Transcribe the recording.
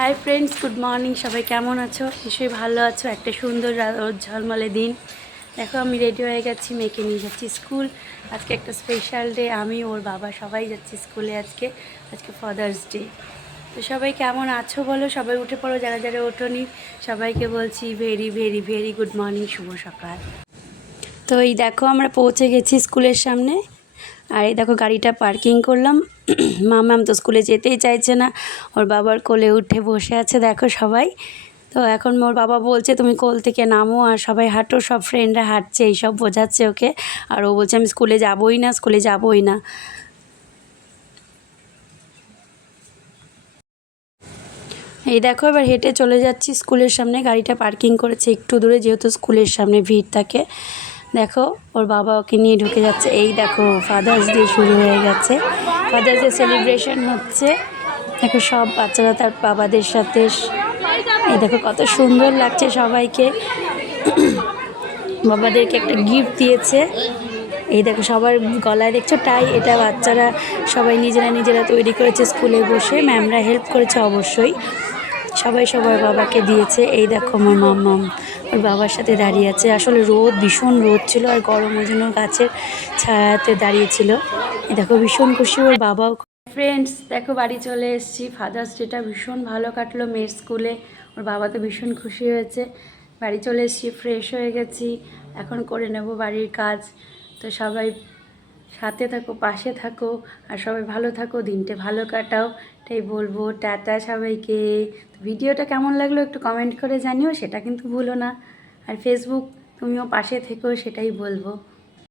Hi friends, good morning. সবাই কেমন আছো? নিশ্চয়ই ভালো আছো। একটা সুন্দর রোদ ঝলমলে দিন। দেখো আমি রেডি হয়ে গেছি, মেয়েকে নিয়ে যাচ্ছি স্কুল। আজকে একটা স্পেশাল ডে, আমি ওর বাবা সবাই যাচ্ছি স্কুলে। আজকে ফাদার্স ডে। তো সবাই কেমন আছো বলো, সবাই উঠে পড়ো। যারা যারা ওঠোনি সবাইকে বলছি very very very good morning, শুভ সকাল। তো এই দেখো আমরা পৌঁছে গেছি স্কুলের সামনে। আর এই দেখো গাড়িটা পার্কিং করলাম। মামাম তো স্কুলে যেতেই চাইছে না, ওর বাবার কোলে উঠে বসে আছে দেখো সবাই। তো এখন ওর বাবা বলছে তুমি কোল থেকে নামো আর সবাই হাঁটো, সব ফ্রেন্ডরা হাঁটছে, এইসব বোঝাচ্ছে ওকে। আর ও বলছে আমি স্কুলে যাবোই না, স্কুলে যাবোই না। এই দেখো এবার হেঁটে চলে যাচ্ছি স্কুলের সামনে। গাড়িটা পার্কিং করেছে একটু দূরে, যেহেতু স্কুলের সামনে ভিড় থাকে। দেখো ওর বাবা ওকে নিয়ে ঢুকে যাচ্ছে। এই দেখো ফাদার্স ডে শুরু হয়ে গেছে, ফাদার্স ডে সেলিব্রেশন হচ্ছে। দেখো সব বাচ্চারা তার বাবাদের সাথে। এই দেখো কত সুন্দর লাগছে সবাইকে। বাবাদেরকে একটা গিফট দিয়েছে। এই দেখো সবার গলায় দেখছো টাই, এটা বাচ্চারা সবাই নিজেরা নিজেরা তৈরি করেছে স্কুলে বসে, ম্যামরা হেল্প করেছে অবশ্যই। সবাই সবার বাবাকে দিয়েছে। এই দেখো আমার মাম্মাম ওর বাবার সাথে দাঁড়িয়ে আছে। আসলে রোদ, ভীষণ রোদ ছিল আর গরম, ওই জন্য গাছের ছায়াতে দাঁড়িয়েছিল। এই দেখো ভীষণ খুশি ওর বাবাও। ফ্রেন্ডস দেখো বাড়ি চলে এসেছি। ফাদার্স ডেটা ভীষণ ভালো কাটলো মেয়ের স্কুলে। ওর বাবা তো ভীষণ খুশি হয়েছে। বাড়ি চলে এসেছি, ফ্রেশ হয়ে গেছি, এখন করে নেব বাড়ির কাজ। তো সবাই সাথে থাকো, পাশে থাকো, আর সবাই ভালো থাকো, দিনটা ভালো কাটাও, এটাই বলবো। টাটা সবাইকে। ভিডিওটা কেমন লাগলো একটু কমেন্ট করে জানিও, সেটা কিন্তু ভুলো না। আর ফেসবুক তুমিও পাশে থেকো, সেটাই বলবো।